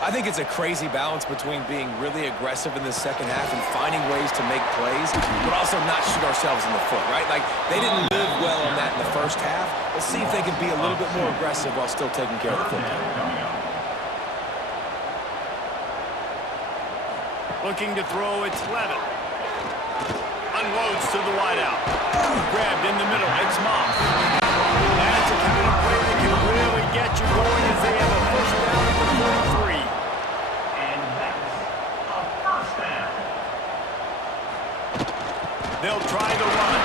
I think it's a crazy balance between being really aggressive in the second half and finding ways to make plays, but also not shoot ourselves in the foot, right? Like, they didn't live well on that in the first half. Let's see if they can be a little bit more aggressive while still taking care of the football. Looking to throw, it's Levitt. Unloads to the wideout. Grabbed in the middle, it's Moss. That's a kind of play that can really get you going as they have a first down at the 43. And that's a first down. They'll try the run.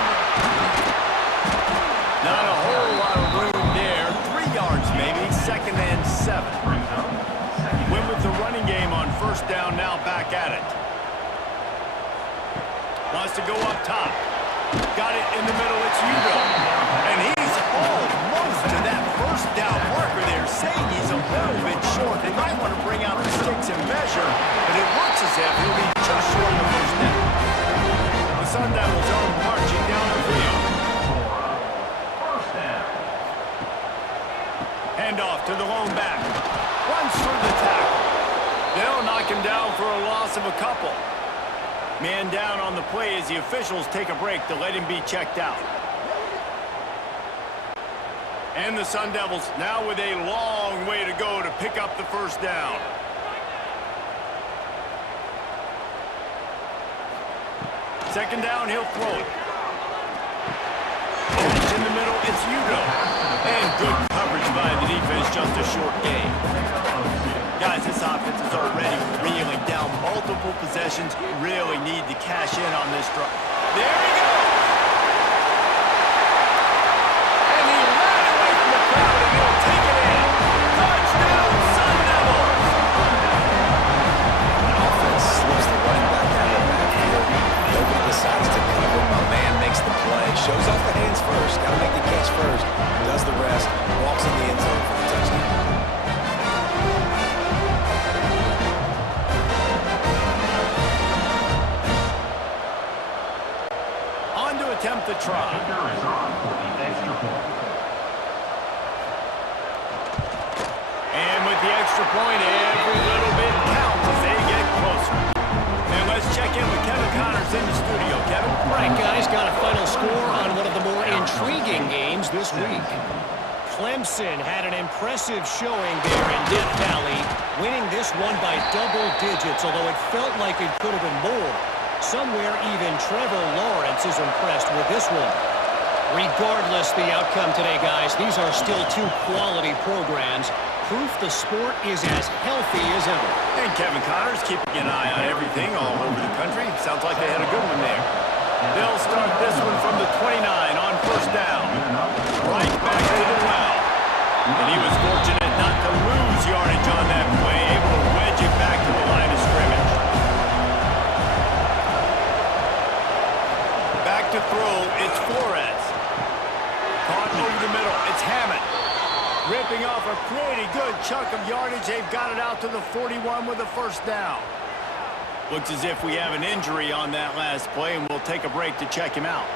Not a whole lot of room there. 3 yards maybe, 2nd and 7. Win with the running game on first down, now back at it. Wants to go up top. Got it in the middle, it's Hugo. And he's almost to that first down marker there, saying he's a little bit short. They might want to bring out the sticks and measure, but it looks as if he'll be just short of the first down. The Sun Devils are marching down the field. First down. Handoff to the lone back. Runs through the tackle. They'll knock him down for a loss of a couple. Man down on the play as the officials take a break to let him be checked out. And the Sun Devils now with a long way to go to pick up the first down. Second down, he'll throw it. Catch in the middle, it's Hugo. And good coverage by the defense, just a short gain. Guys, this offense is already reeling down multiple possessions. Really need to cash in on this drive. There he goes! And he ran away from the crowd, and he'll take it in. Touchdown, Sun Devils! The offense slips the running back out of the backfield. Nobody decides to cover. My man makes the play. Shows off the hands first. Got to make the catch first. Does the rest. Walks in the end zone for the touchdown. Attempt to try. And with the extra point, every little bit counts as they get closer. And let's check in with Kevin Connors in the studio. Kevin? Right, guys, got a final score on one of the more intriguing games this week. Clemson had an impressive showing there in Death Valley, winning this one by double digits, although it felt like it could have been more. Somewhere even Trevor Lawrence is impressed with this one. Regardless the outcome today, guys, these are still two quality programs. Proof the sport is as healthy as ever. And Kevin Connors keeping an eye on everything all over the country. Sounds like they had a good one there. They'll start this one from the 29 on first down. Right back to the well. And he was fortunate not to lose yardage on that play, able to wedge it back to the line of scrimmage. Back to throw, it's Flores. Caught over the middle, it's Hammond. Ripping off a pretty good chunk of yardage. They've got it out to the 41 with a first down. Looks as if we have an injury on that last play, and we'll take a break to check him out.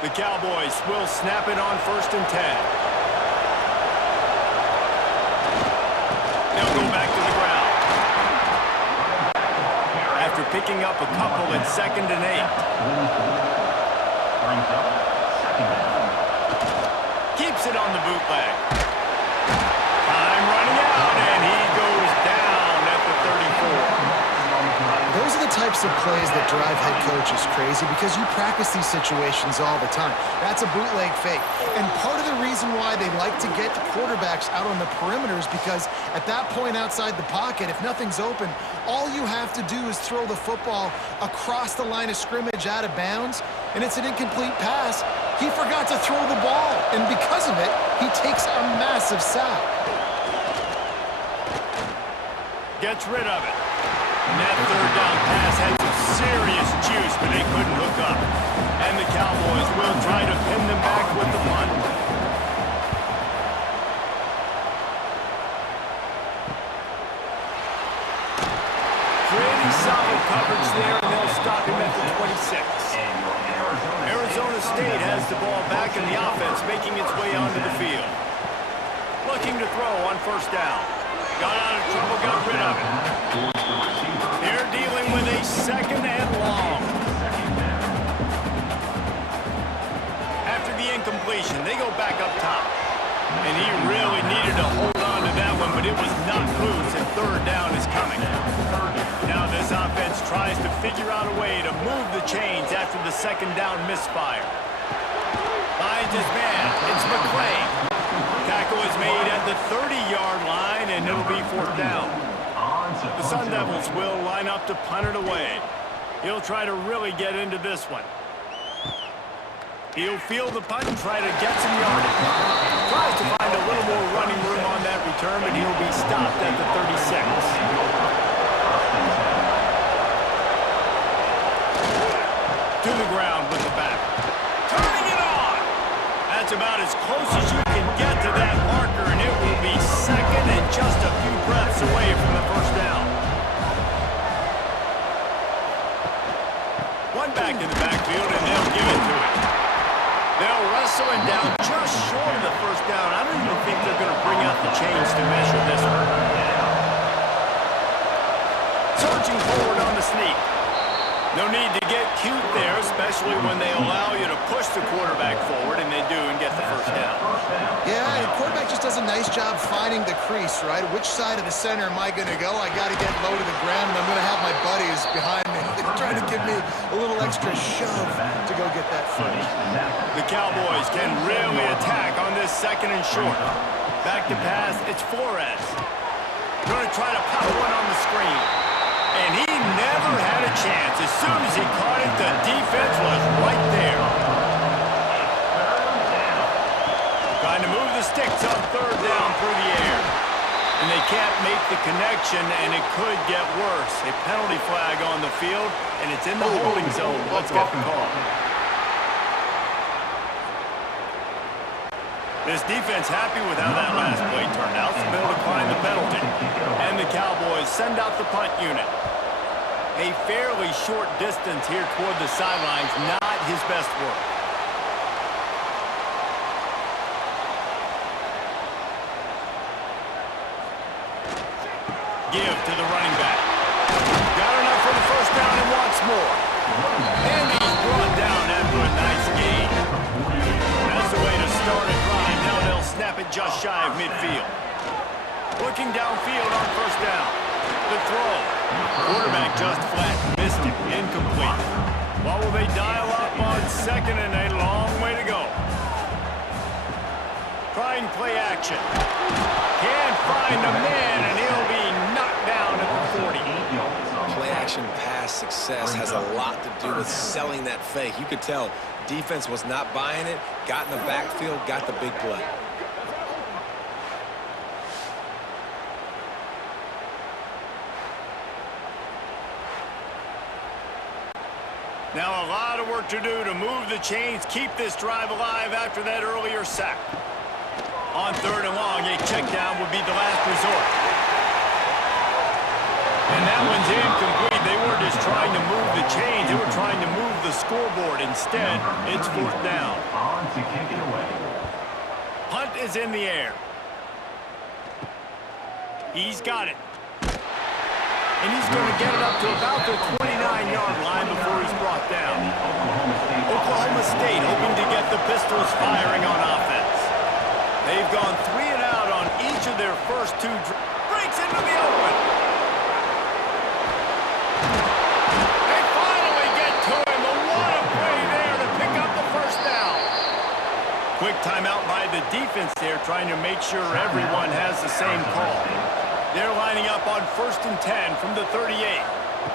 The Cowboys will snap it on 1st and 10. They'll go back to the ground. After picking up a couple at 2nd and 8. Keeps it on the bootleg. Time running out, and he goes down at the 34. Those are the types of plays that drive head coaches crazy because you practice these situations all the time. That's a bootleg fake. And part of the reason why they like to get the quarterbacks out on the perimeters because at that point outside the pocket, if nothing's open, all you have to do is throw the football across the line of scrimmage out of bounds, and it's an incomplete pass. He forgot to throw the ball, and because of it, he takes a massive sack. Gets rid of it. And that third down pass had some serious juice, but they couldn't hook up. And the Cowboys will try to pin them back with the punt. Pretty solid coverage there, and they'll stop him at the 26. Arizona State has the ball back in the offense, making its way onto the field. Looking to throw on first down. Got out of trouble, got rid of it. second and long. After the incompletion, they go back up top. And he really needed to hold on to that one, but it was not loose, and third down is coming. Now this offense tries to figure out a way to move the chains after the second down misfire. Finds his man. It's McClain. Tackle is made at the 30-yard line, and it'll be fourth down. The Sun Devils will line up to punt it away. He'll try to really get into this one. He'll field the punt and try to get some yardage. Tries to find a little more running room on that return, but he'll be stopped at the 36. To the ground with the back. Turning it on! That's about as close as you can get to that marker, and it will be second and just a few breaths away from the first down. One back in the backfield, and they'll give it to him. They'll wrestle him down just short of the first down. I don't even think they're going to bring out the chains to measure this one. Surging forward on the sneak. No need to get cute there, especially when they allow you to push the quarterback forward, and they do and get the first down. Yeah, the quarterback just does a nice job finding the crease, right? Which side of the center am I going to go? I got to get low to the ground, and I'm going to have my buddies behind me trying to give me a little extra shove to go get that first. The Cowboys can really attack on this second and short. Back to pass, it's Flores. Going to try to pop one on the screen. And he never had a chance. As soon as he caught it, the defense was right there. Trying to move the sticks on third down through the air. And they can't make the connection, and it could get worse. A penalty flag on the field, and it's in the holding zone. Let's get the call. This defense happy with how that last play turned out, so they'll decline the penalty. And the Cowboys send out the punt unit. A fairly short distance here toward the sidelines, not his best work. Give to the running back. Got enough for the first down and wants more. And he's brought down after a nice gain. That's the way to start a drive. Now they'll snap it just shy of midfield. Looking downfield on first down. The throw. Quarterback just flat missed it. Incomplete. What will they dial up on second, and a long way to go. Trying play action. Can't find a man, and he'll be knocked down at the 40. Play action pass success has a lot to do with selling that fake. You could tell defense was not buying it, got in the backfield, got the big play. Now a lot of work to do to move the chains, keep this drive alive after that earlier sack. On third and long, a check down would be the last resort. And that one's incomplete. They weren't just trying to move the chains, they were trying to move the scoreboard. Instead, it's fourth down. On to kick it away. Punt is in the air. He's got it. And he's going to get it up to about the 29-yard line before he's brought down. Oklahoma State hoping to get the Pistols firing on offense. They've gone 3 and out on each of their first 2 breaks into the open. They finally get to him. But what a play there to pick up the first down. Quick timeout by the defense there, trying to make sure everyone has the same call. They're lining up on 1st and 10 from the 38.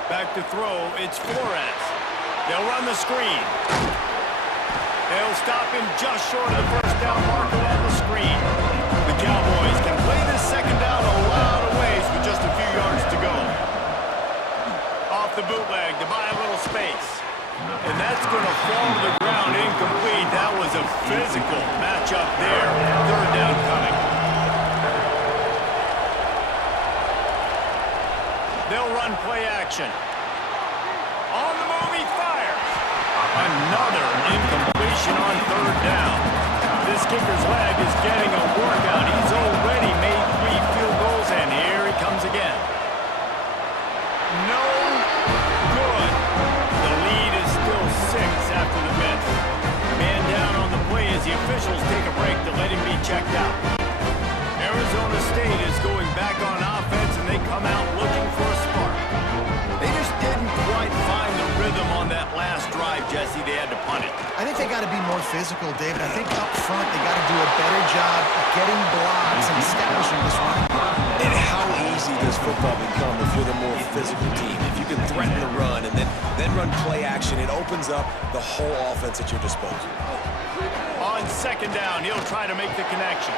Back to throw, it's Flores. They'll run the screen. They'll stop him just short of the first down marker on the screen. The Cowboys can play this second down a lot of ways with just a few yards to go. Off the bootleg to buy a little space. And that's going to fall to the ground incomplete. That was a physical matchup there. Third down coming. They'll run play action. On the move, he fires. Another incompletion on third down. This kicker's leg is getting a workout. He's already made 3 field goals, and here he comes again. No good. checked out. Arizona State is going back on offense, and they come out looking for a spark. They just didn't quite find the rhythm on that last drive, Jesse. They had to punt it. I think they got to be more physical, David. I think up front they got to do a better job getting blocks and establishing this running game. And how easy does football become if you're the more physical team? If you can threaten the run and then run play action, it opens up the whole offense at your disposal. On second down, he'll try to make the connection.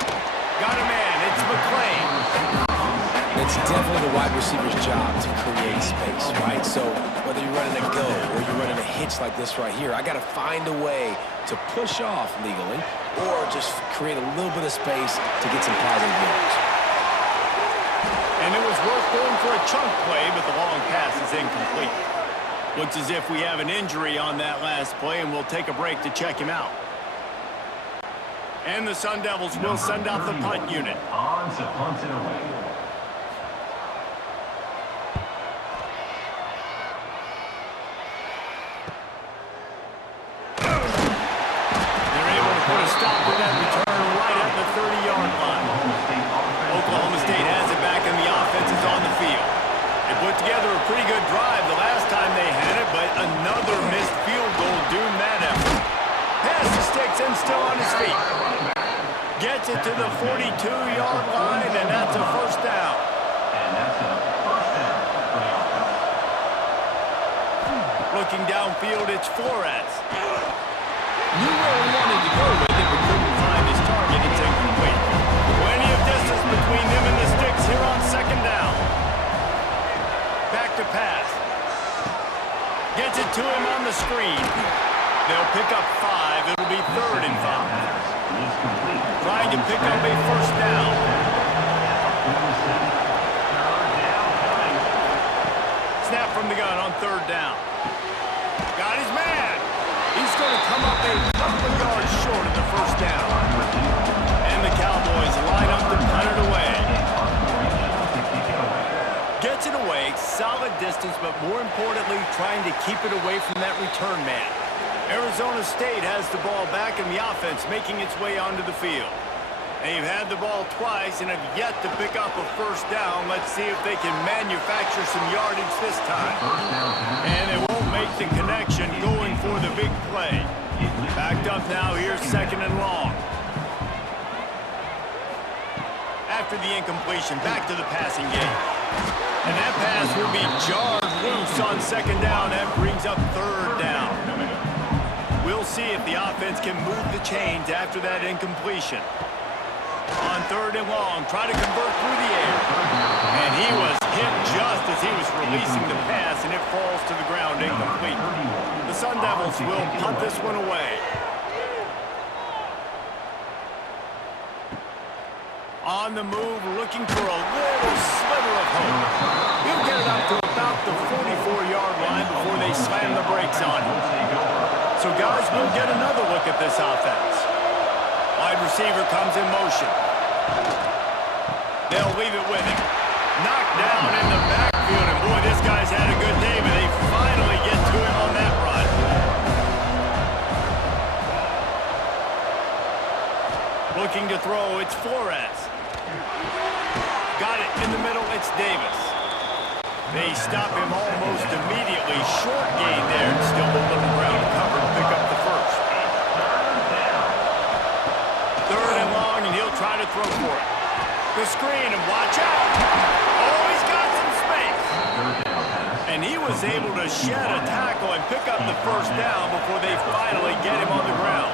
Got a man. It's McClain. It's definitely the wide receiver's job to create space, right? So whether you're running a go or you're running a hitch like this right here, I got to find a way to push off legally or just create a little bit of space to get some positive yards. And it was worth going for a chunk play, but the long pass is incomplete. Looks as if we have an injury on that last play, and we'll take a break to check him out. And the Sun Devils will send out the punt unit. On to punt it away. They're able to put a stop to that return right at the 30-yard line. Oklahoma State has it back, and the offense is on the field. They put together a pretty good drive the last time they had it, but another missed field goal doomed that effort. Pass to Sticks and still on his feet. Gets it to the 42-yard line, and that's a first down. And that's a first down for the offense. Looking downfield, it's Flores. Knew where he wanted to go with it, but couldn't find his target. It's incomplete. Plenty of distance between him and the Sticks here on second down. Back to pass. Gets it to him on the screen. They'll pick up 5. It'll be 3rd and 5. Trying to pick up a first down. Snap from the gun on 3rd down. Got his man. He's going to come up a couple of yards short of the first down. And the Cowboys line up to punt it away. Gets it away, solid distance, but more importantly, trying to keep it away from that return man. Arizona State has the ball back in the offense, making its way onto the field. They've had the ball twice and have yet to pick up a first down. Let's see if they can manufacture some yardage this time. And they won't make the connection going for the big play. Backed up now, here's 2nd and long. After the incompletion, back to the passing game. And that pass will be jarred loose on 2nd down. That brings up 3rd down. We'll see if the offense can move the chains after that incompletion. On 3rd and long, try to convert through the air. And he was hit just as he was releasing the pass, and it falls to the ground incomplete. The Sun Devils will punt this one away. On the move, looking for a little sliver of hope. He'll get it up to about the 44-yard line before they slam the brakes on him. So guys, we'll get another look at this offense. Wide receiver comes in motion. They'll leave it with him. Knocked down in the backfield, and boy, this guy's had a good day, but they finally get to him on that run. Looking to throw, it's Flores. Got it in the middle, it's Davis. They stop him almost immediately. Short gain there, and still a little ground cover to pick up the first. 3rd and long, and he'll try to throw for it. The screen, and watch out. Oh, he's got some space. And he was able to shed a tackle and pick up the first down before they finally get him on the ground.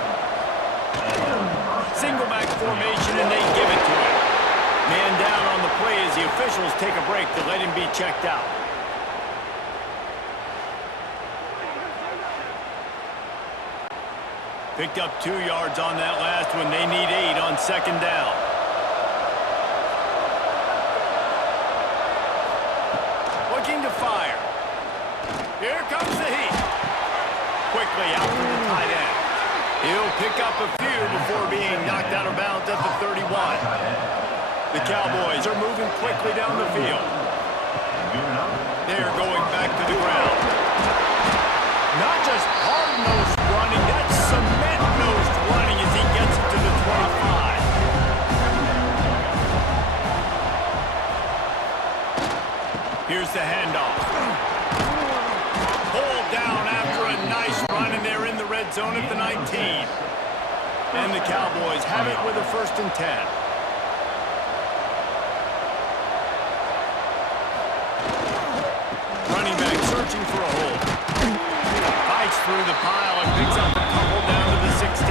Single back formation, and they give it to him. Man down on the play as the officials take a break to let him be checked out. Picked up 2 yards on that last one. They need 8 on 2nd down. Looking to fire. Here comes the heat. Quickly out to the tight end. He'll pick up a few before being knocked out of bounds at the 31. The Cowboys are moving quickly down the field. They're going back to the ground. Not just hard-nosed running, that's cement-nosed running as he gets it to the 25. Here's the handoff. Pulled down after a nice run, and they're in the red zone at the 19. And the Cowboys have it with a 1st and 10. Running back searching for a hole. Fights through the pile and picks up a couple down to the 16.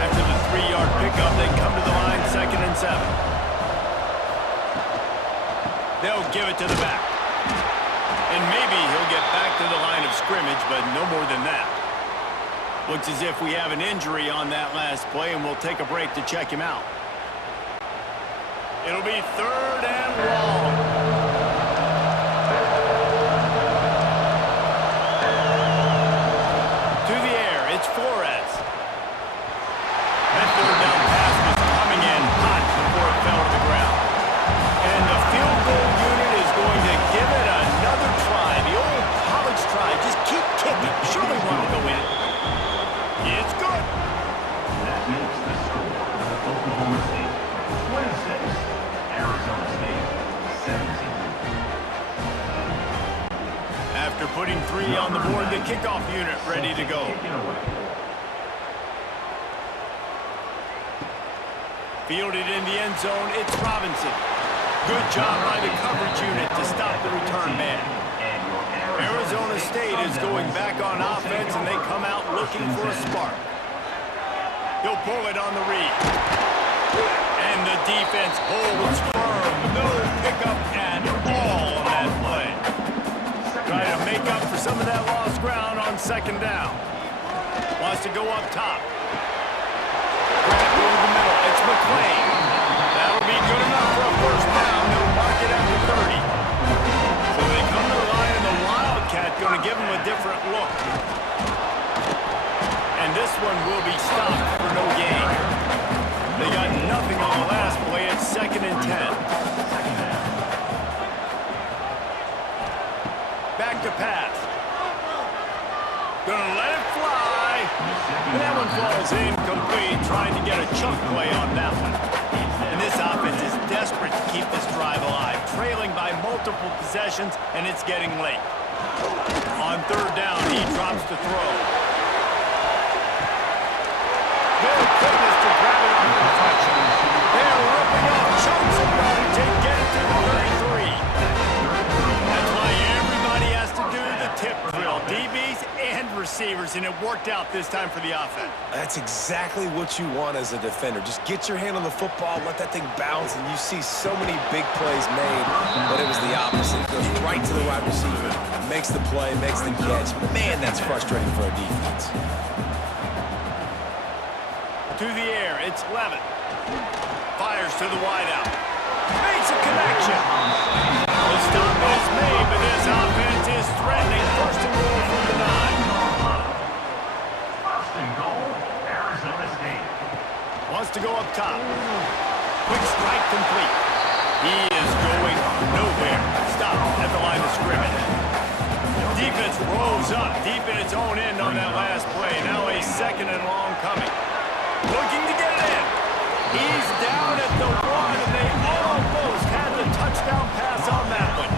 After the 3-yard pickup, they come to the line, 2nd and 7. They'll give it to the back. And maybe he'll get back to the line of scrimmage, but no more than that. Looks as if we have an injury on that last play, and we'll take a break to check him out. It'll be 3rd and long. To the air, it's Flores. That 3rd down pass was coming in hot before it fell to the ground. And the field goal unit is going to give it another try. The old college try. Just keep kicking. Surely one will go in. It's good. That makes the score. Oklahoma State 26, Arizona State 17. After putting 3 on the board, the kickoff unit ready to go. Kick it away. Fielded in the end zone, it's Robinson. Good job by the coverage unit to stop the return man. Arizona State is going back on offense, and they come out looking for a spark. He'll pull it on the read. And the defense holds firm. No pickup at all on that play. Trying to make up for some of that lost ground on 2nd down. Wants to go up top. Grab over the middle. It's McClain. That'll be good enough for a 1st down. They'll mark it after 30. So they come to the line, and the Wildcat going to give them a different look. And this one will be stopped for no gain. They got nothing on the last play. It's 2nd and 10. Back to pass. Gonna let it fly. And that one falls incomplete, trying to get a chunk play on that one. And this offense is desperate to keep this drive alive, trailing by multiple possessions, and it's getting late. On 3rd down, he drops the throw. Good goodness to grab it off the deflection. They're ripping off chunks of yardage and get it to the 33. That's why everybody has to do the tip drill. DBs and receivers, and it worked out this time for the offense. That's exactly what you want as a defender. Just get your hand on the football, let that thing bounce, and you see so many big plays made, but it was the opposite. It goes right to the wide receiver, makes the play, makes the catch. Man, that's frustrating for a defense. To the air, it's Levitt. Fires to the wideout. Makes a connection. The stop is made, but this offense is threatening. 1st and goal from the 9. 1st and goal, Arizona State. Wants to go up top. Quick strike complete. He is going nowhere. Stop at the line of scrimmage. Defense rolls up deep in its own end on that last play. Now a 2nd and long coming. Looking to get it in. He's down at the 1, and they almost had the touchdown pass on that one.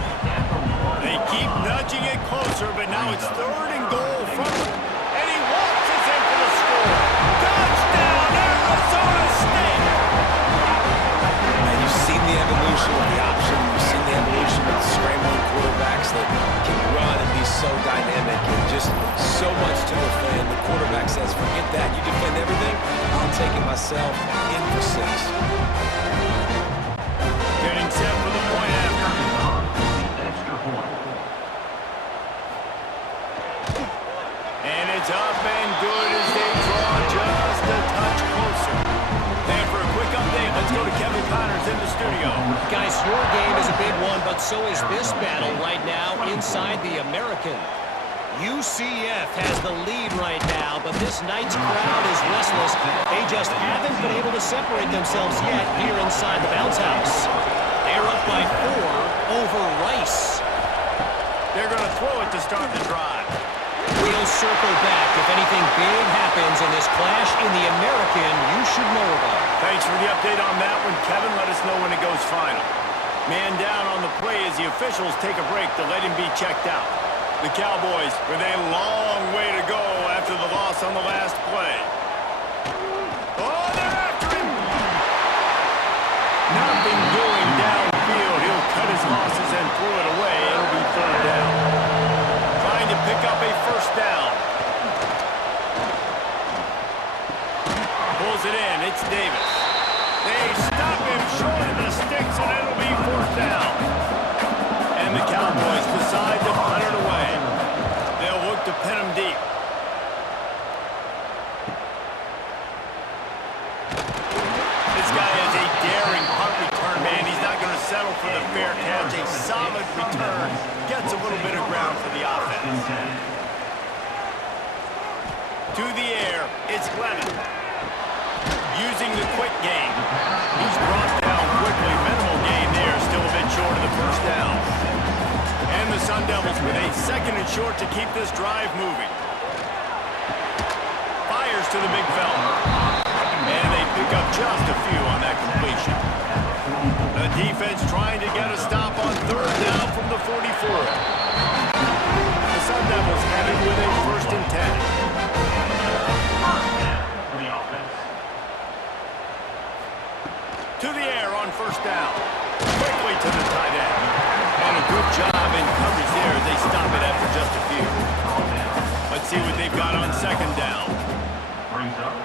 They keep nudging it closer, but now it's 3rd and goal from them. And he waltzes in for the score. Touchdown, Arizona State! And you've seen the evolution of the option. You've seen the evolution of the scrambling quarterbacks that can run and be so dynamic and just so much to defend. The quarterback says, forget that. You defend everything, I'll take it myself. In for 6. Getting set for the point after. Extra point. And it's up and good as they draw just a touch closer. And for a quick update, let's go to Kevin Connors in the studio. Guys, your game is a big one, but so is this battle right now inside the American. UCF has the lead right now, but this night's crowd is restless. They just haven't been able to separate themselves yet here inside the bounce house. They're up by 4 over Rice. They're going to throw it to start the drive. We'll circle back. If anything big happens in this clash in the American, you should know about it. Thanks for the update on that one, Kevin. Let us know when it goes final. Man down on the play as the officials take a break to let him be checked out. The Cowboys with a long way to go after the loss on the last play. Oh, they're after him! Nothing doing downfield. He'll cut his losses and throw it away. It'll be third down. Trying to pick up a first down. Pulls it in. It's Davis. They stop him short of the sticks, and it'll be fourth down. And the Cowboys decide to punt it away. They'll look to pin him deep. This guy has a daring punt return, man. He's not going to settle for the fair catch. A solid return. Gets a little bit of ground for the offense. To the air, it's Lennon. Using the quick game. He's brought down quickly. Minimal gain there. Still a bit short of the first down. And the Sun Devils with a second and short to keep this drive moving. Fires to the big fella. And they pick up just a few on that completion. The defense trying to get a stop on third down from the 44. The Sun Devils have it with a first and 10. To the air on first down. Quickly to the tight end. And a good job in coverage there as they stop it after just a few. Let's see what they've got on second down. Brings up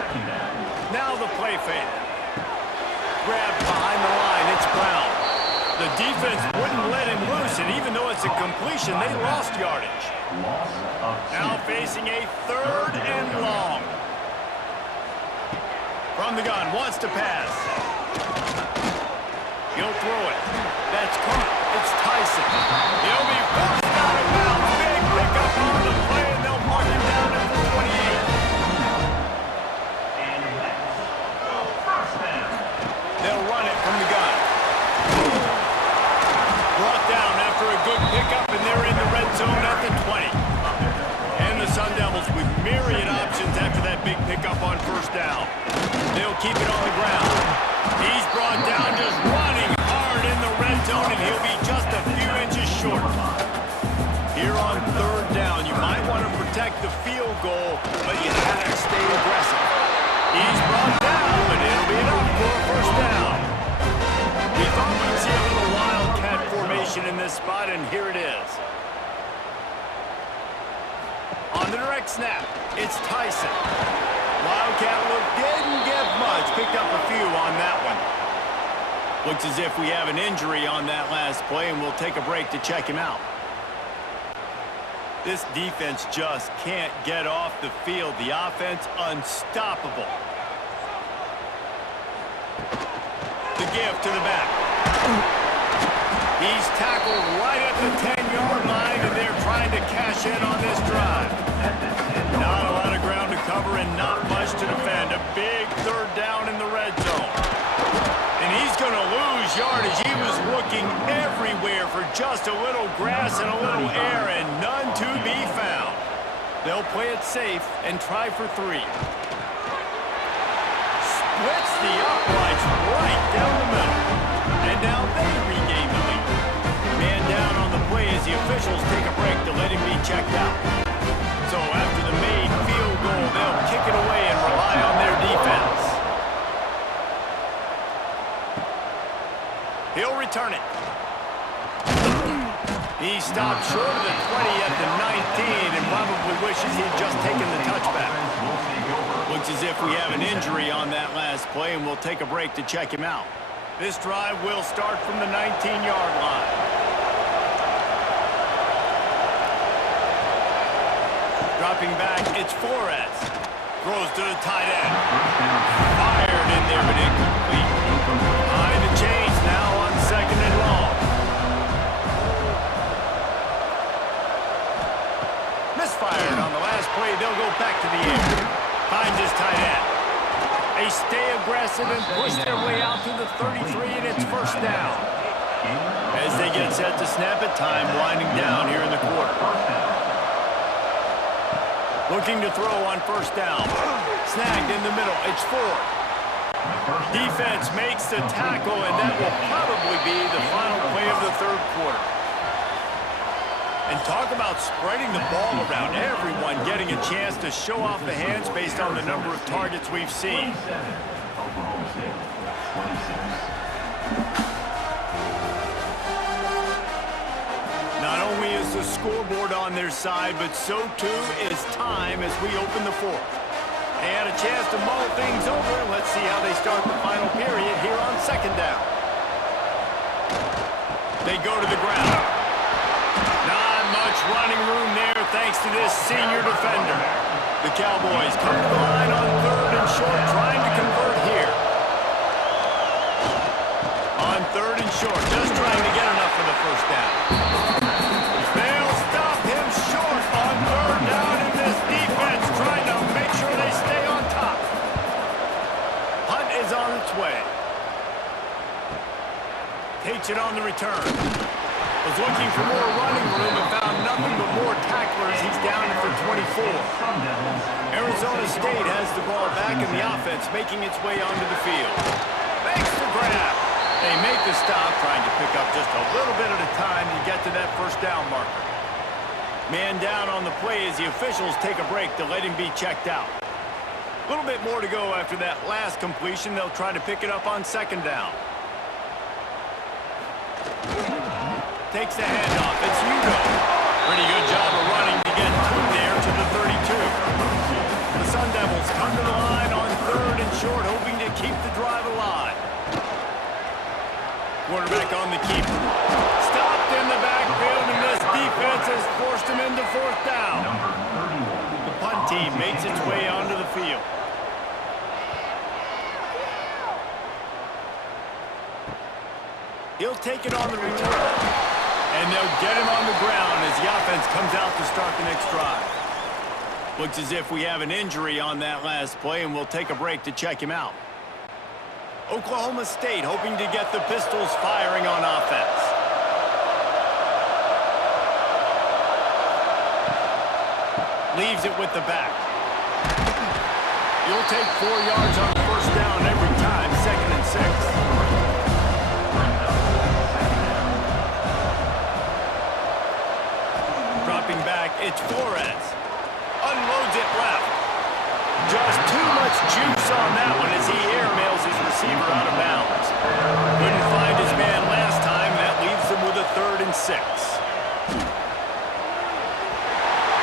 second down. Now the play fake. Grabbed behind the line. It's Brown. The defense wouldn't let him loose, and even though it's a completion, they lost yardage. Loss of Now facing a third and long. From the gun, wants to pass. He'll throw it. That's caught. It's Tyson. He'll be forced out of bounds. Big pickup on the play, and they'll mark him down at the 28. and that's first down. They'll run it from the gun. Brought down after a good pickup, and they're in the red zone at the 20. And the Sun Devils with myriad options after that big pickup on first down. They'll keep it on the ground. He's brought down just running hard in the red zone, and he'll be just a few inches short. Here on third down, you might want to protect the field goal, but you have to stay aggressive. He's brought down, but it'll be enough for a first down. We thought we'd see a little wildcat formation in this spot, and here it is. On the direct snap, it's Tyson. Wildcat look didn't get much. Picked up a few on that one. Looks as if we have an injury on that last play, and we'll take a break to check him out. This defense just can't get off the field. The offense unstoppable. The give to the back. He's tackled right at the 10-yard line, and they're trying to cash in on this drive. Not a lot of ground to cover and not much to defend. A big third down in the red zone. And he's going to lose yardage. He was looking everywhere for just a little grass and a little air, and none to be found. They'll play it safe and try for 3. Splits the uprights right down the middle. And now they regain the lead. Man down on the play as the officials take a break to let him be checked out. So after the made field goal, they'll kick it away and rely on their defense. He'll return it. He stopped short of the 20 at the 19 and probably wishes he'd just taken the touchback. Looks as if we have an injury on that last play, and we'll take a break to check him out. This drive will start from the 19-yard line. Dropping back, it's Flores. Throws to the tight end. Fired in there, but incomplete. Behind the chains now on second and long. Misfired on the last play. They'll go back to the air. Finds his tight end. They stay aggressive and push their way out to the 33, and it's first down. As they get set to snap it, time winding down here in the quarter. Looking to throw on first down. Snagged in the middle. It's Ford. Defense makes the tackle, and that will probably be the final play of the third quarter. And talk about spreading the ball around, everyone getting a chance to show off the hands based on the number of targets we've seen. Not only is the scoreboard on their side, but so too is time as we open the fourth. They had a chance to mull things over. Let's see how they start the final period here on second down. They go to the ground. Not much running room there thanks to this senior defender. The Cowboys come to the line on third and short, trying to convert here. On third and short, just trying to get enough for the first down. They'll stop him short on third down, and this defense trying to make sure they stay on top. Hunt is on its way. Takes it on the return. Was looking for more running room and found nothing but more tacklers. He's down for 24. Arizona State has the ball back in the offense, making its way onto the field. Makes the grab. They make the stop, trying to pick up just a little bit at a time to get to that first down marker. Man down on the play as the officials take a break to let him be checked out. A little bit more to go after that last completion. They'll try to pick it up on second down. Takes the handoff. It's Hugo. Pretty good job of running to get through there to the 32. The Sun Devils come to the line on third and short, hoping to keep the drive alive. Quarterback on the keeper. Stopped in the backfield, and this defense has forced him into fourth down. The punt team makes its way onto the field. He'll take it on the return. And they'll get him on the ground as the offense comes out to start the next drive. Looks as if we have an injury on that last play, and we'll take a break to check him out. Oklahoma State hoping to get the Pistols firing on offense. Leaves it with the back. You'll take 4 yards on first down every time, 2nd and 6. Dropping back, it's Flores. Unloads it left. Just too much juice on that one as he airmails his receiver out of bounds. Couldn't find his man last time. That leaves them with a 3rd and 6.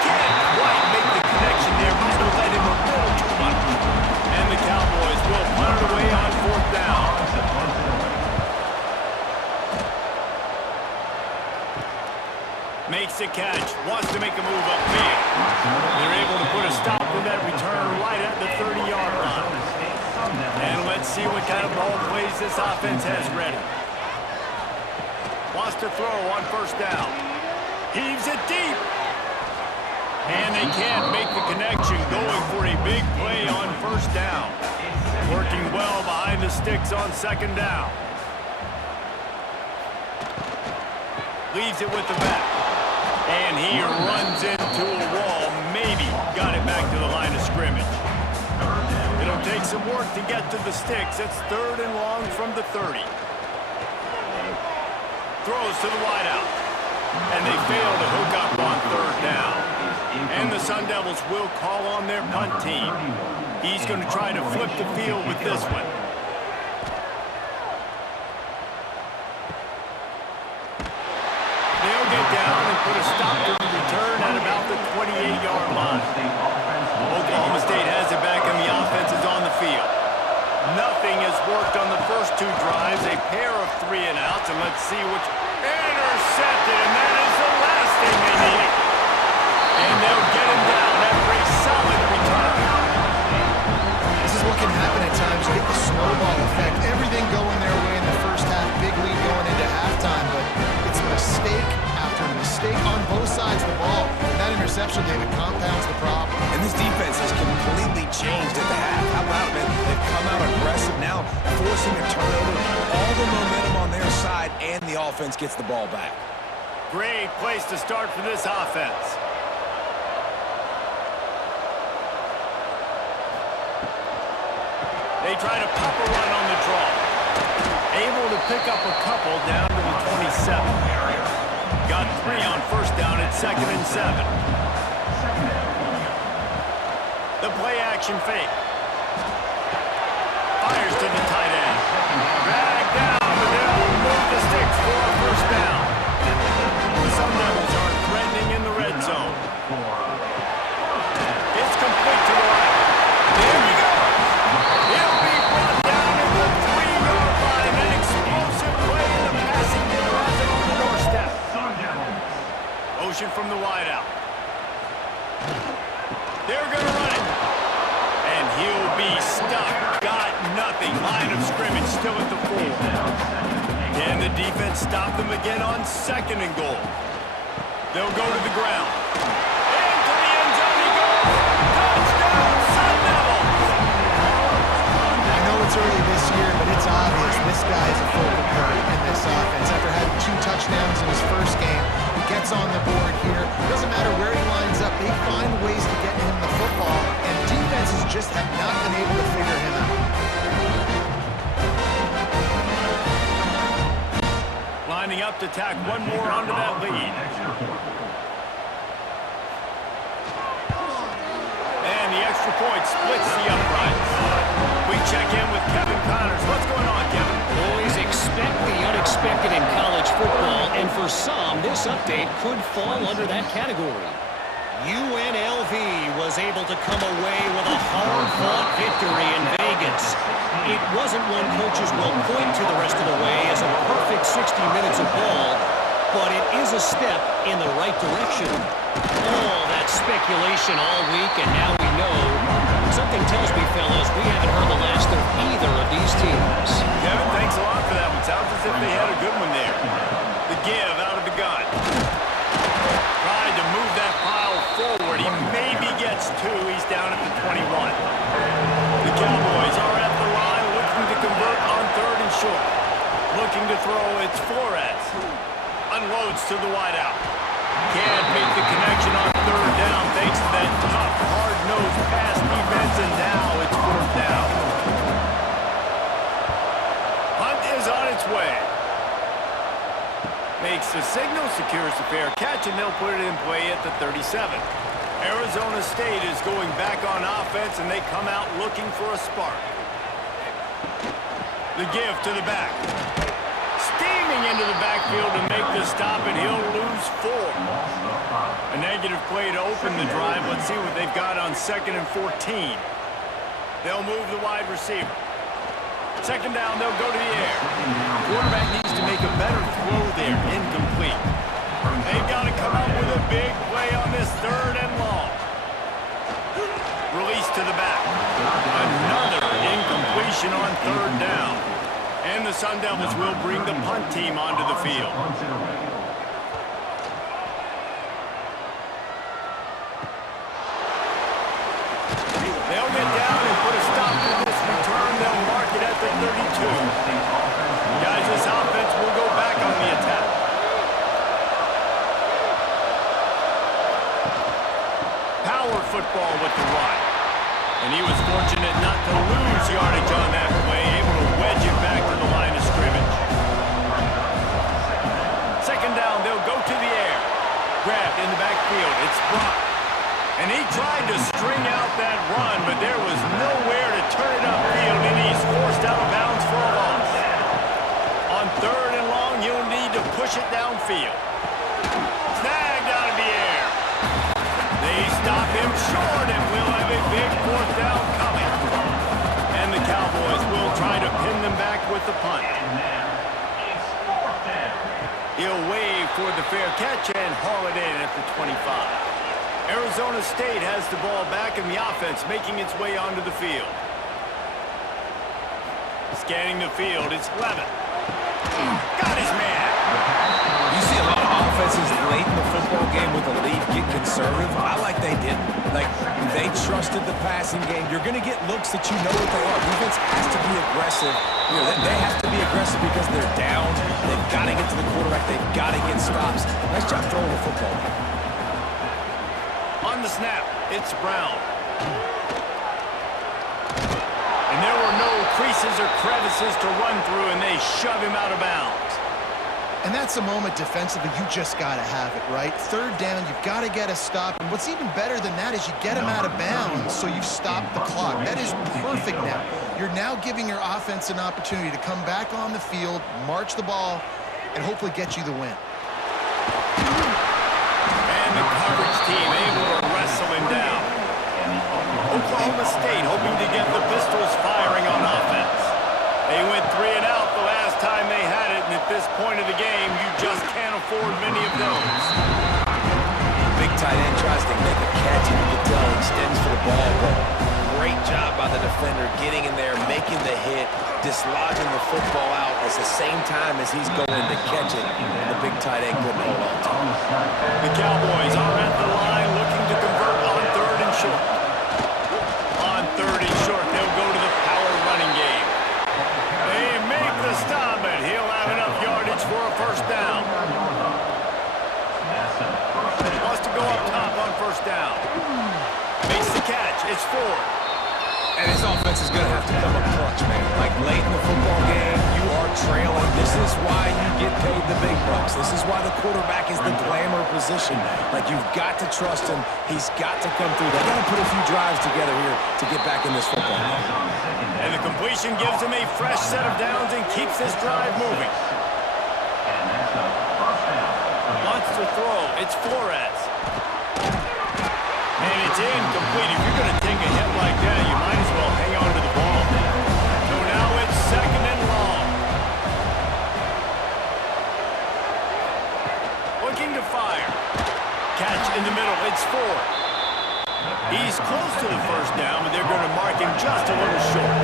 Can't quite make the connection there. Must have led him a little too much. And the Cowboys will punt it away on 4th down. Makes the catch, wants to make a move upfield. They're able to put a stop to that return right at the 30-yard line. And let's see what kind of ball plays this offense has ready. Wants to throw on first down. Heaves it deep. And they can't make the connection, going for a big play on first down. Working well behind the sticks on second down. Leaves it with the back. And he runs into a wall. Maybe got it back to the line of scrimmage. It'll take some work to get to the sticks. It's 3rd and long from the 30. Throws to the wideout. And they fail to hook up on 3rd down. And the Sun Devils will call on their punt team. He's going to try to flip the field with this one. They'll get down and put a stop to the return at about the 28-yard line. Oklahoma State has it back and the offense is on the field. Nothing has worked on the first 2 drives. A pair of 3-and-outs, and let's see which... Intercepted, and that is the last thing they needed. And they'll get him down after a solid return. This is what can happen at times. You get the snowball effect. Everything going their way in the first half. Big lead going into halftime, but it's mistake after mistake on both sides of the ball. And that interception, David, compounds the problem. And this defense has completely changed at the half. How about it, man? They've come out aggressive now, forcing a turnover. All the momentum on their side, and the offense gets the ball back. Great place to start for this offense. They try to pop a run on the draw. Able to pick up a couple down to the 27. Got 3 on first down at 2nd and 7. The play action fake. Fires to the tight end. Drag down, but they'll move the sticks for a first down. The Sun Devils are threatening in the red zone. It's complete to the right. There he goes. He'll be brought down at the 3-yard line. An explosive play in the passing game has it on the doorstep. Motion from the wideout. They're going to run it. And he'll be stuck. Got nothing. Line of scrimmage still at the 4. Can the defense stop them again on 2nd and goal? They'll go to the ground. Into the end zone he goes. Touchdown, Sun Devils! I know it's early this year, but it's obvious this guy is a focal point in this offense. After having 2 touchdowns in his first game, he gets on the board here. It doesn't matter where he lines up. They find ways to get him the football, and defenses just have not been able to figure him out. Lining up to tack one more onto that lead. And the extra point splits the uprights. We check in with Kevin Connors. What's going on, Kevin? Boys, expect the unexpected in college football, and for some, this update could fall under that category. UNLV was able to come away with a hard-fought victory in Vegas. It wasn't one coaches will point to the rest of the way as a perfect 60 minutes of ball, but it is a step in the right direction. All that speculation all week, and now we know. Something tells me, fellas, we haven't heard the last of either of these teams. Kevin, thanks a lot for that one. Sounds as if they had a good one there. The give out of the gun. Tried to move that pile forward. He maybe gets 2. He's down at the 21. The Cowboys are at the line looking to convert on 3rd and short. Looking to throw, it's Flores. Unloads to the wideout. Can't make the connection on 3rd down thanks to that tough, hard-nosed pass defense, and now it's 4th down. Hunt is on its way. Makes the signal, secures the fair catch, and they'll put it in play at the 37. Arizona State is going back on offense, and they come out looking for a spark. The give to the back. Steaming into the backfield to make the stop, and he'll lose 4. A negative play to open the drive. Let's see what they've got on 2nd and 14. They'll move the wide receiver. 2nd down, they'll go to the air. Quarterback needs to make a better throw there. Incomplete. They've got to come up with a big play on this 3rd and long. Release to the back. Another incompletion on 3rd down. And the Sun Devils will bring the punt team onto the field. They'll get down and put a stop to this return. They'll mark it at the 32. Guys, this offense will go back on the attack. Power football with the run. And he was fortunate not to lose yardage on that play, able to wedge it back to the line of scrimmage. 2nd down, they'll go to the air. Grabbed in the backfield, it's Brock. And he tried to string out that run, but there was nowhere to turn it upfield, and he's forced out of bounds for a loss. On 3rd and long, you'll need to push it downfield. Snagged out of the air. They stop him short, and we'll have a big 4th down coming. And the Cowboys will try to pin them back with the punt. He'll wave for the fair catch and haul it in at the 25. Arizona State has the ball back, and the offense making its way onto the field. Scanning the field, it's Levin. Got his man. You see a lot of offenses late in the football game with a lead get conservative. I like they didn't. Like, they trusted the passing game. You're going to get looks that you know what they are. Defense has to be aggressive. You know, they have to be aggressive because they're down. They've got to get to the quarterback. They've got to get stops. Nice job throwing the football. On the snap, it's Brown. And there were no creases or crevices to run through, and they shove him out of bounds. And that's a moment defensively you just got to have it, right? Third down, you've got to get a stop. And what's even better than that is you get him out of bounds, so you've stopped the clock. That is perfect now. You're now giving your offense an opportunity to come back on the field, march the ball, and hopefully get you the win. And the coverage team able to wrestle him down. Oklahoma State hoping to get the Pistols firing on offense. They went 3 and out the last time they had it, and at this point of the game, you just can't afford many of those. Big tight end tries to make a catch, and you can tell he extends for the ball, but great job by the defender getting in there, making the hit, dislodging the football out at the same time as he's going to catch it, and the big tight end couldn't hold on to it. The Cowboys are at the line looking to convert on 3rd and short. On 3rd and short, they'll go to the power running game. They make the stop, and he'll have enough yardage for a first down. Wants to go up top on first down. Makes the catch. It's 4. And his offense is going to have to come up clutch, man. Like late in the football game, you are trailing. This is why you get paid the big bucks. This is why the quarterback is the glamour position. Like, you've got to trust him. He's got to come through. They've got to put a few drives together here to get back in this football game. And the completion gives him a fresh set of downs and keeps this drive moving. Wants to throw. It's Flores. And it's incomplete. If you're going to take a hit like that, you might as well hang on to the ball. So now it's 2nd and long. Looking to fire. Catch in the middle. It's 4. He's close to the first down, but they're going to mark him just a little short.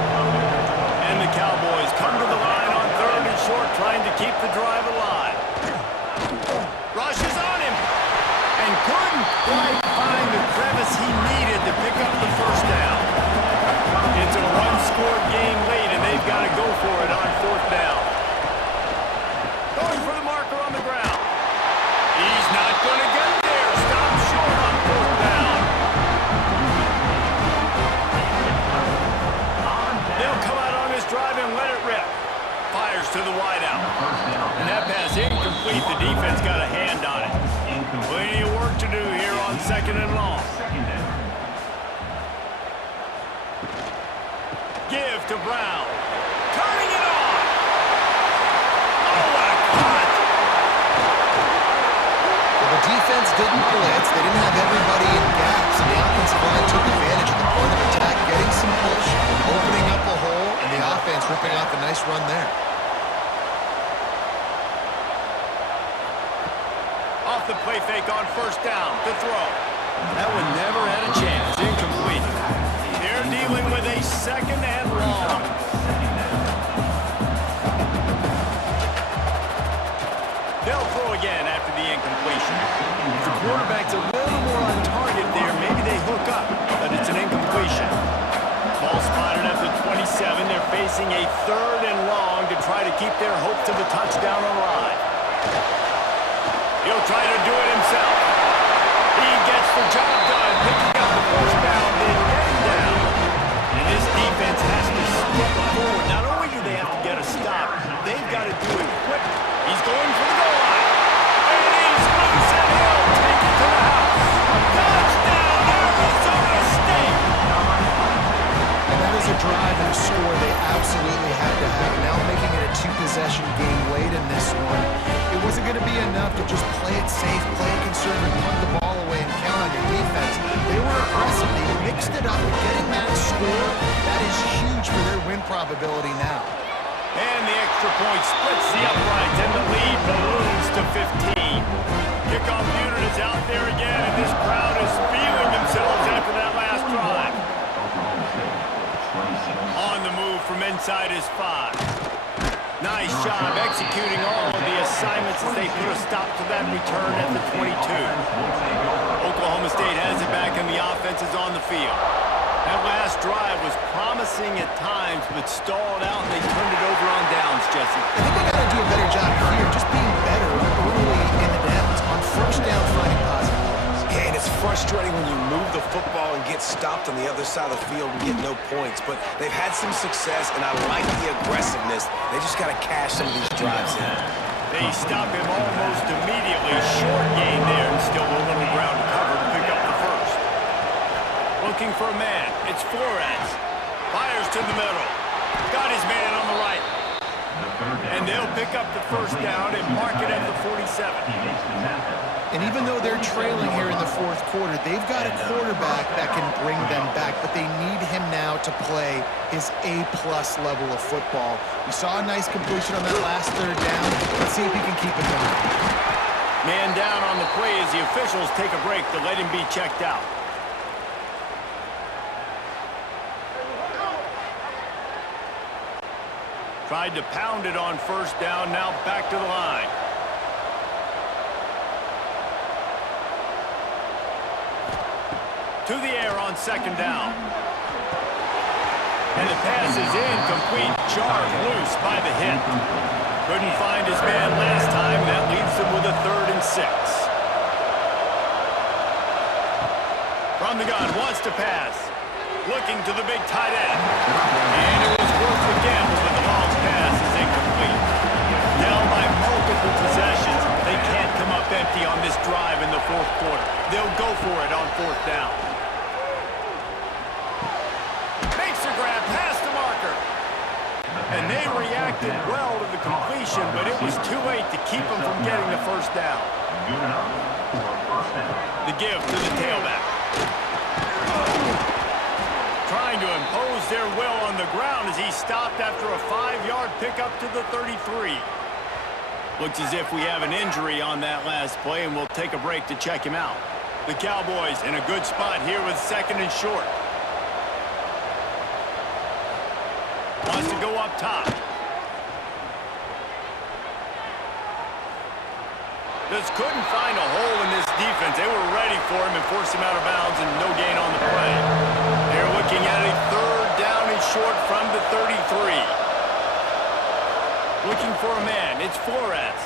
And the Cowboys come to the line on 3rd and short, trying to keep the drive alive. Rushes on him. And couldn't quite find the crevice he needed to pick up the first down. It's a one-score game lead, and they've got to go for it on 4th down. Going for the marker on the ground. He's not going to get there. Stop short on 4th down. They'll come out on this drive and let it rip. Fires to the wideout. And that pass incomplete. The defense got a hand on it. Plenty of work to do here on 2nd and long. Give to Brown. Turning it on. Oh, what a cut. Well, the defense didn't blitz. They didn't have everybody in gaps, and the offensive line took advantage of the point of attack, getting some push, opening up a hole, and the offense ripping off a nice run there. Off the play fake on 1st down to throw. That one never had a chance. Incomplete. They're dealing with a 2nd and long. They'll throw again after the incompletion. If the quarterback's a little more on target there, maybe they hook up, but it's an incompletion. Ball spotted at the 27. They're facing a 3rd and long to try to keep their hopes of a touchdown alive. He'll try to do it himself. He gets the job done, picking up the first down, then getting down. And this defense has to step forward. Not only do they have to get a stop, they've got to do it quick. He's going for the goal line. And he's loose, and he'll take it to the house. Touchdown, Arizona State! And that is a drive and a score they absolutely had to have. Now making it a 2-possession game late in this one. It wasn't going to be enough to just play it safe, play it conservative, punt the ball away, and count on your defense. They were aggressive. They mixed it up, and getting that score, that is huge for their win probability now. And the extra point splits the uprights, and the lead balloons to 15. Kickoff unit is out there again, and this crowd is feeling themselves after that last drive. On the move from inside his 5. Nice job executing all of the assignments as they put a stop to that return at the 22. Oklahoma State has it back, and the offense is on the field. That last drive was promising at times, but stalled out, and they turned it over on downs, Jesse. I think they got to do a better job here, just being better early in the downs. On 1st down, finding positive plays. Yeah, and it's frustrating when you move the football and get stopped on the other side of the field and get no points, but they've had some success, and I like the aggressiveness. They just got to cash some of these drives in. They stop him almost immediately. Short gain there, and still a little ground to cover to pick up the first. Looking for a man. It's Flores. Fires to the middle. Got his man on the right. And they'll pick up the first down and mark it at the 47. And even though they're trailing here in the fourth quarter, they've got a quarterback that can bring them back, but they need him now to play his A-plus level of football. We saw a nice completion on that last third down. Let's see if he can keep it going. Man down on the play as the officials take a break to let him be checked out. Tried to pound it on first down, now back to the line. To the air on second down. And the pass is incomplete, jarred loose by the hit. Couldn't find his man last time. That leaves him with a 3rd and 6. From the gun, wants to pass. Looking to the big tight end. And it was worth the gamble, but the long pass is incomplete. Down by multiple possessions. They can't come up empty on this drive in the fourth quarter. They'll go for it on fourth down. Makes a grab past the marker. And they reacted well to the completion, but it was too late to keep them from getting the first down. The give to the tailback. Trying to impose their will on the ground as he stopped after a 5-yard pickup to the 33. Looks as if we have an injury on that last play, and we'll take a break to check him out. The Cowboys in a good spot here with 2nd and short. Wants to go up top. Just couldn't find a hole in this defense. They were ready for him and forced him out of bounds, and no gain on the play. They're looking at a 3rd down and short from the 33. Looking for a man. It's Flores.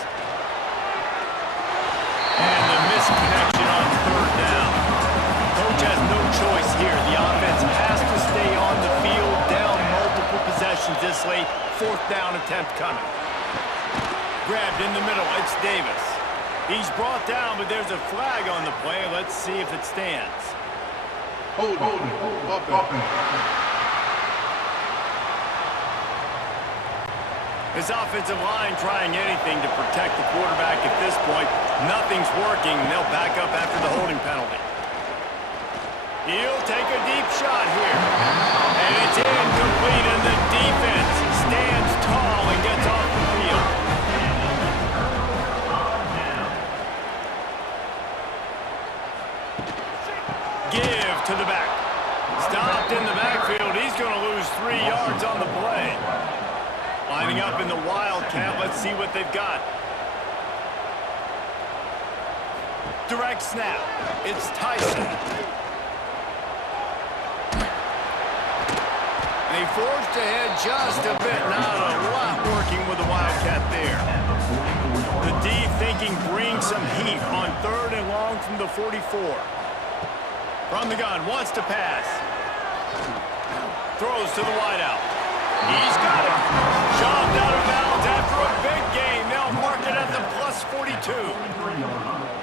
And the misconnection on 3rd down. Coach has no choice here. The offense has to stay on the field, down multiple possessions this late. 4th down attempt coming. Grabbed in the middle. It's Davis. He's brought down, but there's a flag on the play. Let's see if it stands. Hold it. His offensive line trying anything to protect the quarterback at this point. Nothing's working, and they'll back up after the holding penalty. He'll take a deep shot here. And it's incomplete, and the defense stands tall and gets off the field. Give to the back. Stopped in the backfield. He's going to lose 3 yards on the play. Lining up in the Wildcat. Let's see what they've got. Direct snap. It's Tyson. They forged ahead just a bit. Not a lot working with the Wildcat there. The D thinking bring some heat on 3rd and long from the 44. From the gun, wants to pass. Throws to the wideout. He's got it. Shoved out of bounds after a big gain. They'll mark it at the plus 42.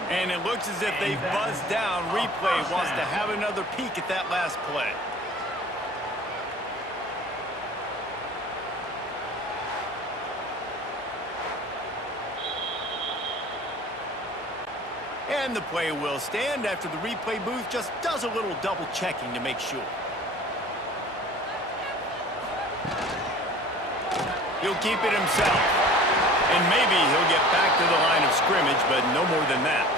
And it looks as if they buzzed down. Replay wants to have another peek at that last play. And the play will stand after the replay booth just does a little double checking to make sure. He'll keep it himself. And maybe he'll get back to the line of scrimmage, but no more than that.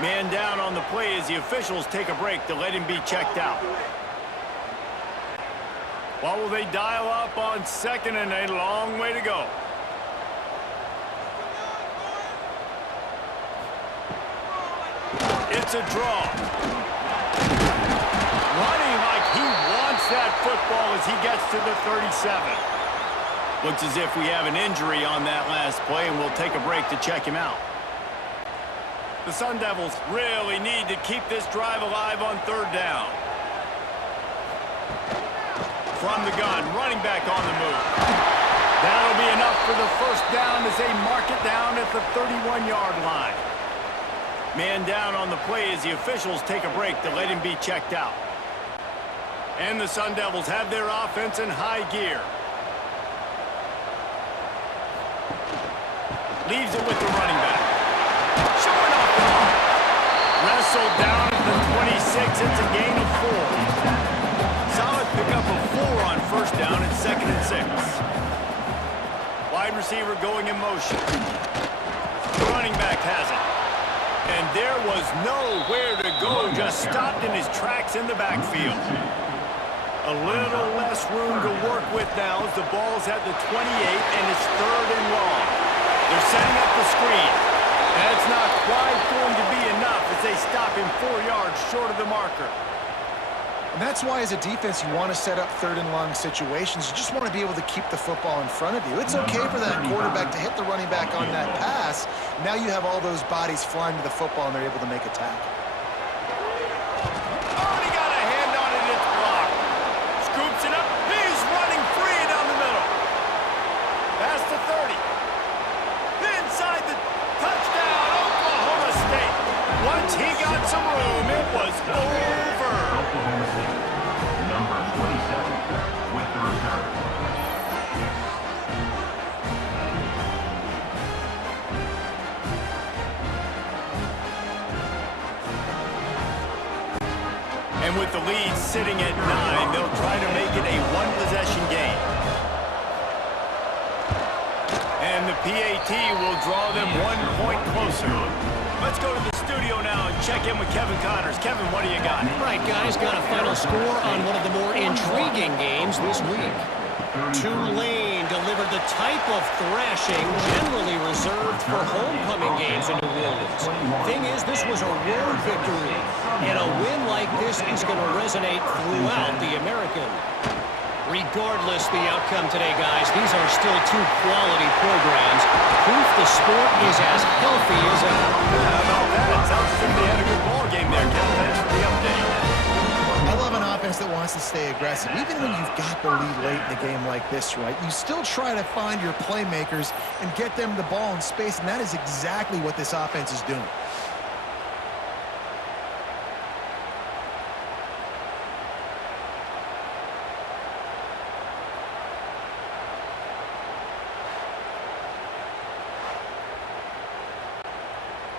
Man down on the play as the officials take a break to let him be checked out. What will they dial up on 2nd and a long way to go? It's a draw. Running like he wants that football as he gets to the 37. Looks as if we have an injury on that last play, and we'll take a break to check him out. The Sun Devils really need to keep this drive alive on third down. From the gun, running back on the move. That'll be enough for the first down as they mark it down at the 31-yard line. Man down on the play as the officials take a break to let him be checked out. And the Sun Devils have their offense in high gear. Leaves it with the running back. Showing off the mark. Wrestled down at the 26. It's a gain of 4. Solid pickup of 4 on first down and 2nd and 6. Wide receiver going in motion. The running back has it. And there was nowhere to go. Just stopped in his tracks in the backfield. A little less room to work with now as the ball's at the 28 and it's 3rd and long. They're setting up the screen. That's not quite going to be enough as they stop him 4 yards short of the marker. And that's why as a defense you want to set up 3rd and long situations. You just want to be able to keep the football in front of you. It's okay for that quarterback to hit the running back on that pass. Now you have all those bodies flying to the football and they're able to make a tackle. Already got a hand on it, it's blocked. Scoops it up, he's running free down the middle. Past the 30. Inside the touchdown, Oklahoma State. Once he got some room, it was over. Oklahoma State, number 27, with the return. And with the lead sitting at 9, they'll try to make it a one-possession game. And the PAT will draw them 1 point closer. Let's go to the studio now and check in with Kevin Connors. Kevin, what do you got? Right, guys, got a final score on one of the more intriguing games this week. Tulane delivered the type of thrashing generally reserved for homecoming games in New Orleans. Thing is, this was a road victory, and a win like this is going to resonate throughout the American. Regardless the outcome today, guys, these are still 2 quality programs. Proof the sport is as healthy as ever. How about that? It sounds as if they had a good ball game there, Kevin. Thanks for the update. I love an offense that wants to stay aggressive. Even when you've got the lead late in a game like this, right, you still try to find your playmakers and get them the ball in space, and that is exactly what this offense is doing.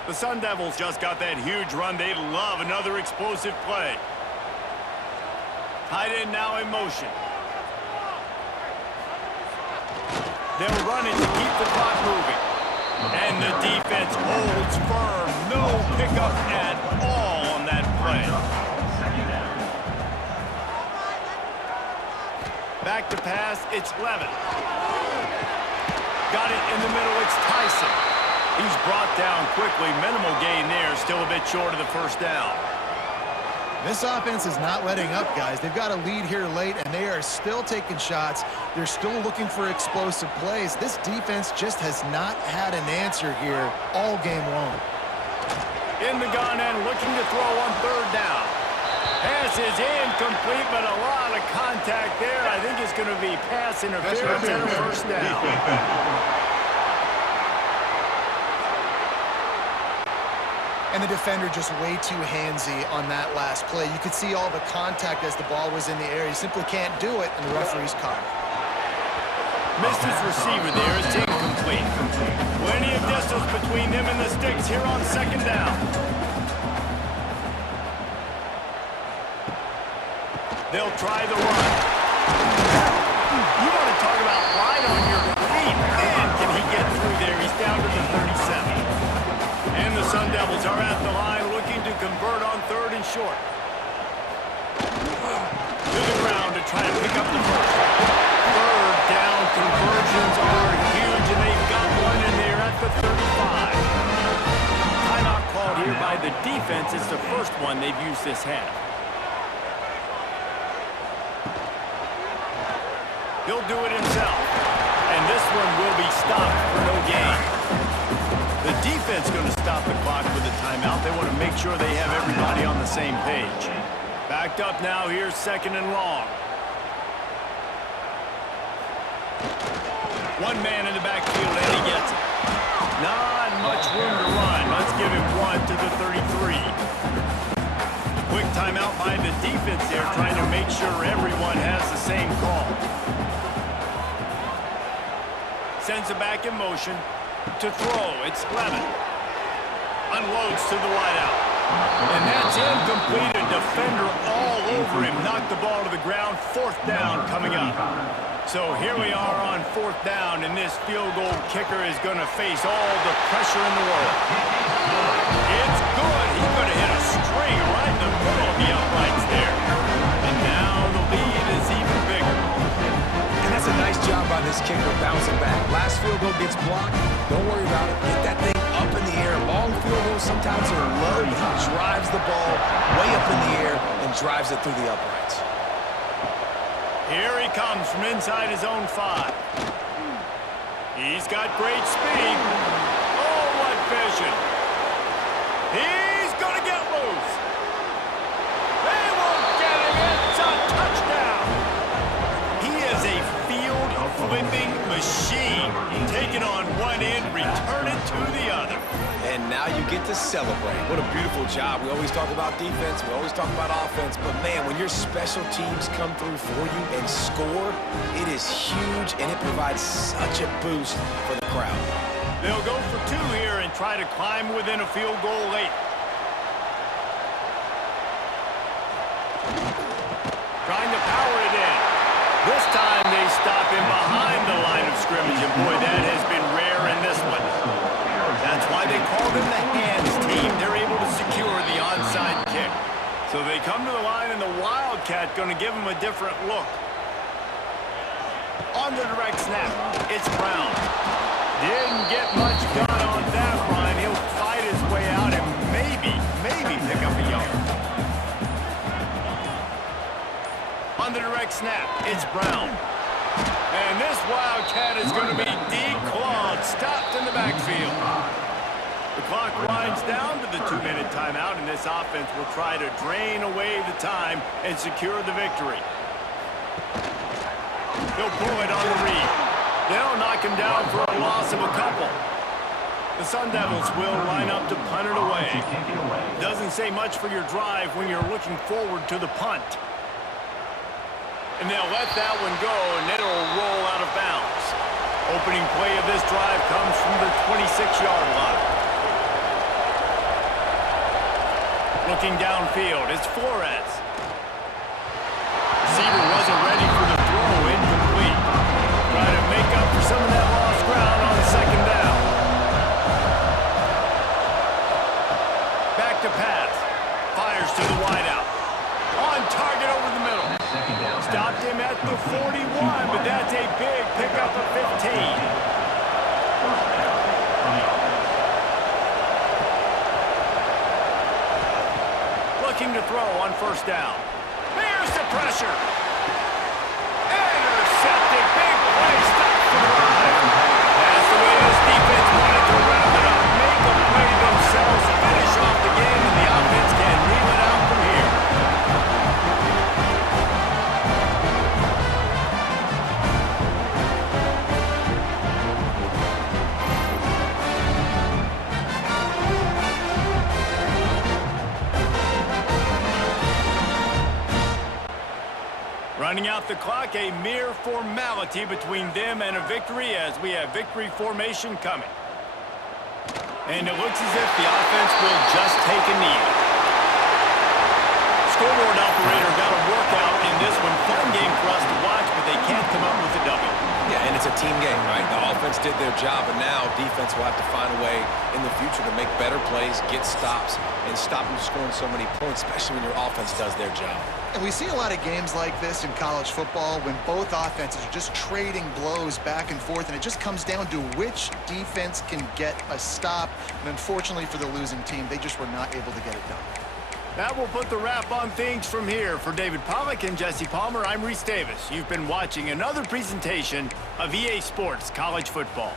The Sun Devils just got that huge run. They love another explosive play. Tight end now in motion. They'll run it to keep the clock moving. And the defense holds firm. No pickup at all on that play. Back to pass, it's Levin. Got it in the middle, it's Tyson. He's brought down quickly. Minimal gain there, still a bit short of the first down. This offense is not letting up, guys. They've got a lead here late, and they are still taking shots. They're still looking for explosive plays. This defense just has not had an answer here all game long. In the gun and looking to throw on third down. Pass is incomplete, but a lot of contact there. I think it's going to be pass interference and a first down. And the defender just way too handsy on that last play. You could see all the contact as the ball was in the air. He simply can't do it, and the referee's caught it. Missed his receiver there. It's incomplete. Plenty of distance between them and the sticks here on second down. They'll try the run. You want to talk about light on your feet. Man, can he get through there? He's down to the 37. And the Sun Devils are at the line looking to convert on third and short. To the ground to try to pick up the first. Third down conversions are huge, and they've got one in there at the 35. Timeout called here by the defense. It's the first one they've used this half. He'll do it himself. And this one will be stopped for no gain. The defense going to stop the clock with a timeout. They want to make sure they have everybody on the same page. Backed up now. Here's 2nd and long. One man in the backfield, and he gets it. Not much room to run. Let's give him one to the 33. Quick timeout by the defense there, trying to make sure everyone has the same call. Sends it back in motion. To throw, it's Levin. Unloads to the wideout. And that's incomplete. A defender all over him. Knocked the ball to the ground. 4th down coming up. So here we are on 4th down, and this field goal kicker is going to face all the pressure in the world. It's good. He's going to hit a string right in the middle of the uprights there. And now the lead is even bigger. And that's a nice job by this kicker bouncing back. Last field goal gets blocked. Don't worry about it. Get that thing up in the air. Long field goals sometimes are low. He drives the ball way up in the air and drives it through the uprights. Here he comes from inside his own 5. He's got great speed. Oh, what vision. He's going to get loose. They won't get him. It's a touchdown. He is a field-flipping machine. Taking on one end, return it to the other. And now you get to celebrate. What a beautiful job. We always talk about defense. We always talk about offense. But, man, when your special teams come through for you and score, it is huge, and it provides such a boost for the crowd. They'll go for 2 here and try to climb within a field goal late. Trying to power it in. This time they stop him behind the line of scrimmage, and boy, that has been rare in this one. That's why they call them the hands team. They're able to secure the onside kick. So they come to the line, and the Wildcat going to give them a different look. On the direct snap, it's Brown. Didn't get much done on that run. He'll fight his way out and maybe pick up a yard. On the direct snap, it's Brown. And this Wildcat is going to be declawed, stopped in the backfield. The clock winds down to the 2-minute timeout, and this offense will try to drain away the time and secure the victory. They'll pull it on the read. They'll knock him down for a loss of a couple. The Sun Devils will line up to punt it away. Doesn't say much for your drive when you're looking forward to the punt. And they'll let that one go, and it'll roll out of bounds. Opening play of this drive comes from the 26-yard line. Looking downfield, it's Flores. Receiver wasn't ready for the throw, incomplete. Try to make up for some of that lost ground on 2nd down. Back to pass. Fires to the wideout. On target over the middle. Stopped him at the 41, but that's a big pickup of 15. Looking to throw on 1st down. Here's the pressure. Intercepted. Big play. Stop for the ride. That's the way this defense wanted to wrap it up. Make a play themselves. Finish off the game, and the offense can reel it out from here. Running out the clock, a mere formality between them and a victory as we have victory formation coming. And it looks as if the offense will just take a knee. Scoreboard operator got a workout in this one. Fun game for us to watch, but they can't come up with a W. Yeah, and it's a team game, right? The offense did their job, and now defense will have to find a way in the future to make better plays, get stops, and stop them scoring so many points, especially when your offense does their job. And we see a lot of games like this in college football when both offenses are just trading blows back and forth, and it just comes down to which defense can get a stop. And unfortunately for the losing team, they just were not able to get it done. That will put the wrap on things from here. For David Pollack and Jesse Palmer, I'm Reese Davis. You've been watching another presentation of EA Sports College Football.